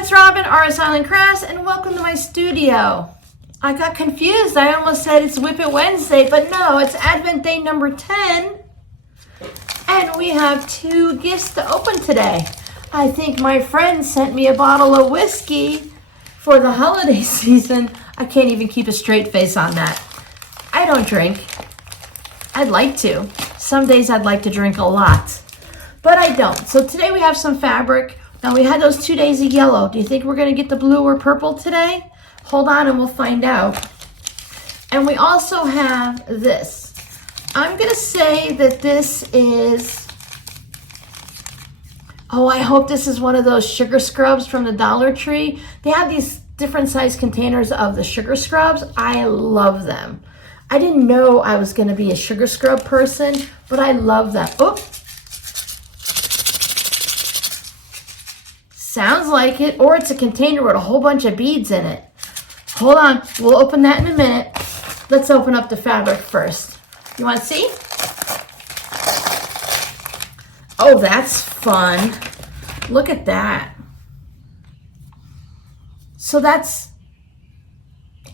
it's Robin, RS Island Crafts, and welcome to my studio. I got confused. I almost said it's Whip It Wednesday, but no, it's Advent Day number 10. And we have 2 gifts to open today. I think my friend sent me a bottle of whiskey for the holiday season. I can't even keep a straight face on that. I don't drink. I'd like to. Some days I'd like to drink a lot, but I don't. So today we have some fabric. Now we had those 2 days of yellow. Do you think we're gonna get the blue or purple today? Hold on and we'll find out. And we also have this. I'm gonna say that this is, oh, I hope this is one of those sugar scrubs from the Dollar Tree. They have these different size containers of the sugar scrubs. I love them. I didn't know I was gonna be a sugar scrub person, but I love them. Oh, sounds like it, or it's a container with a whole bunch of beads in it. Hold on, we'll open that in a minute. Let's open up the fabric first. You want to see? Oh, that's fun. Look at that. So that's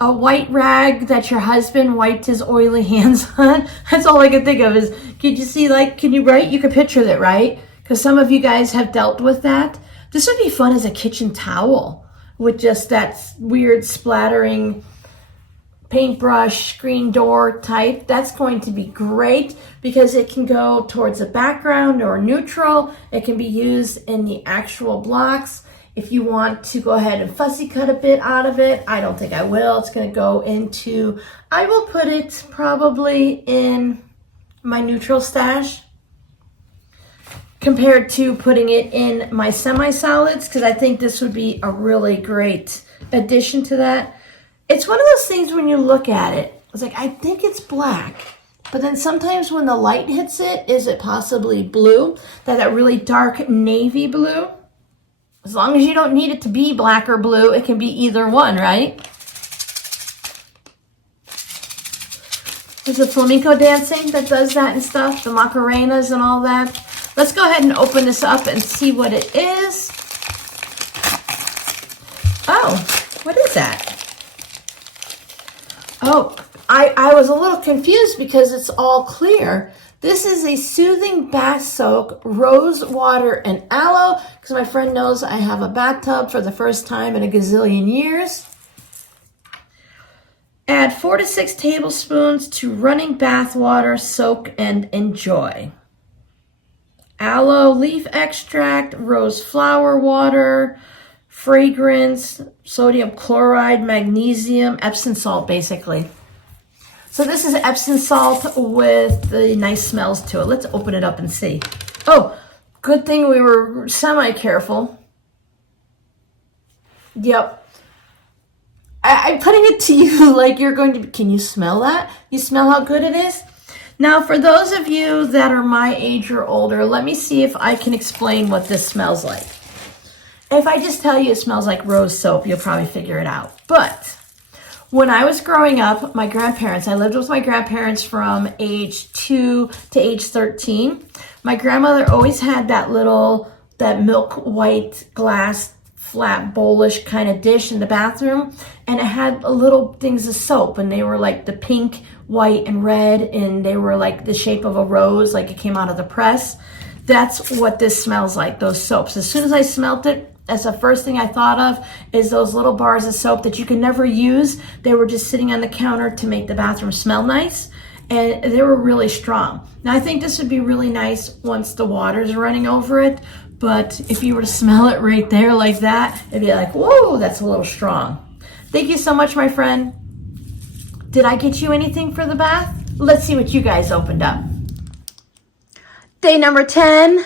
a white rag that your husband wiped his oily hands on. That's all I can think of is, can you see, like, can you write? You can picture that, right? Because some of you guys have dealt with that. This would be fun as a kitchen towel with just that weird splattering paintbrush screen door type. That's going to be great because it can go towards a background or neutral. It can be used in the actual blocks. If you want to go ahead and fussy cut a bit out of it, I don't think I will. It's going to go into, I will put it probably in my neutral stash, compared to putting it in my semi-solids, because I think this would be a really great addition to that. It's one of those things when you look at it, it's like, I think it's black, but then sometimes when the light hits it, is it possibly blue? That really dark navy blue? As long as you don't need it to be black or blue, it can be either one, right? There's the flamenco dancing that does that and stuff, the Macarenas and all that. Let's go ahead and open this up and see what it is. Oh, what is that? Oh, I was a little confused because it's all clear. This is a soothing bath soak, rose water and aloe, because my friend knows I have a bathtub for the first time in a gazillion years. Add 4 to 6 tablespoons to running bath water, soak and enjoy. Aloe leaf extract, rose flower water, fragrance, sodium chloride, magnesium, Epsom salt, basically. So this is Epsom salt with the nice smells to it. Let's open it up and see. Oh, good thing we were semi-careful. Yep. I'm putting it to you like you're going to, can you smell that? You smell how good it is? Now, for those of you that are my age or older, let me see if I can explain what this smells like. If I just tell you it smells like rose soap, you'll probably figure it out. But when I was growing up, my grandparents, I lived with my grandparents from age 2 to age 13. My grandmother always had that milk white glass flat bowlish kind of dish in the bathroom, and it had little things of soap, and they were like the pink, white, and red, and they were like the shape of a rose, like it came out of the press. That's what this smells like, those soaps. As soon as I smelt it, that's the first thing I thought of, is those little bars of soap that you can never use. They were just sitting on the counter to make the bathroom smell nice, and they were really strong. Now I think this would be really nice once the water's running over it, but if you were to smell it right there like that, it'd be like, whoa, that's a little strong. Thank you so much, my friend. Did I get you anything for the bath? Let's see what you guys opened up. Day number 10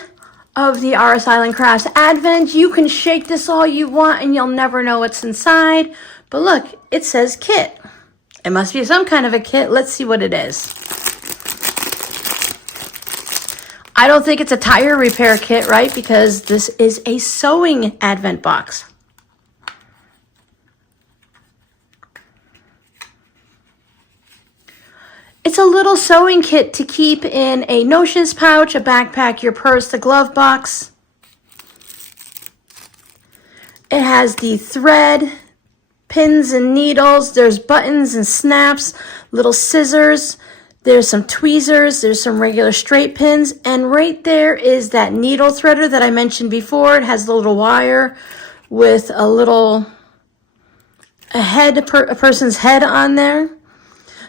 of the RS Island Crafts Advent. You can shake this all you want and you'll never know what's inside. But look, it says kit. It must be some kind of a kit. Let's see what it is. I don't think it's a tire repair kit, right? Because this is a sewing Advent box. It's a little sewing kit to keep in a notions pouch, a backpack, your purse, the glove box. It has the thread, pins and needles. There's buttons and snaps, little scissors. There's some tweezers. There's some regular straight pins. And right there is that needle threader that I mentioned before. It has the little wire with a person's head on there.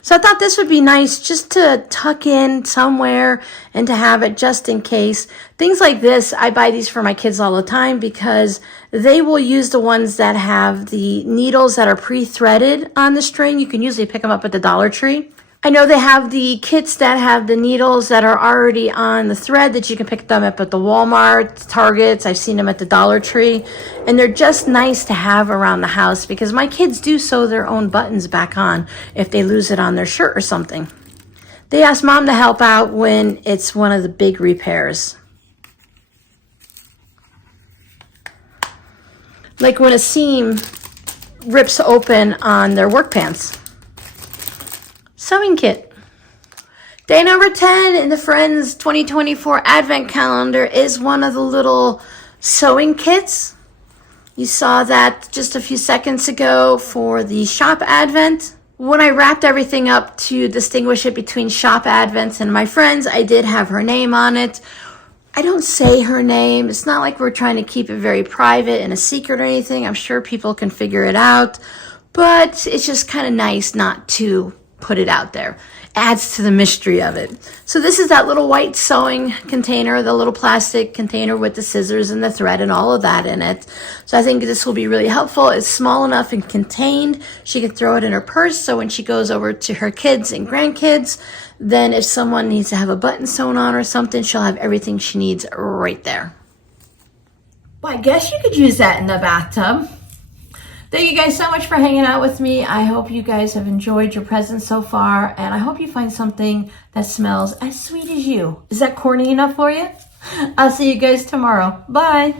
So I thought this would be nice just to tuck in somewhere and to have it just in case. Things like this, I buy these for my kids all the time because they will use the ones that have the needles that are pre-threaded on the string. You can usually pick them up at the Dollar Tree. I know they have the kits that have the needles that are already on the thread that you can pick them up at the Walmart, Targets. I've seen them at the Dollar Tree. And they're just nice to have around the house because my kids do sew their own buttons back on if they lose it on their shirt or something. They ask Mom to help out when it's one of the big repairs. Like when a seam rips open on their work pants. Sewing kit. Day number 10 in the Friends 2024 Advent Calendar is one of the little sewing kits. You saw that just a few seconds ago for the Shop Advent. When I wrapped everything up to distinguish it between Shop Advents and my Friends, I did have her name on it. I don't say her name. It's not like we're trying to keep it very private and a secret or anything. I'm sure people can figure it out, but it's just kind of nice not to put it out there. Adds to the mystery of it. So this is that little white sewing container, the little plastic container with the scissors and the thread and all of that in it. So I think this will be really helpful. It's small enough and contained. She can throw it in her purse, so when she goes over to her kids and grandkids, then if someone needs to have a button sewn on or something, she'll have everything she needs right there. Well, I guess you could use that in the bathtub. Thank you guys so much for hanging out with me. I hope you guys have enjoyed your presents so far, and I hope you find something that smells as sweet as you. Is that corny enough for you? I'll see you guys tomorrow. Bye.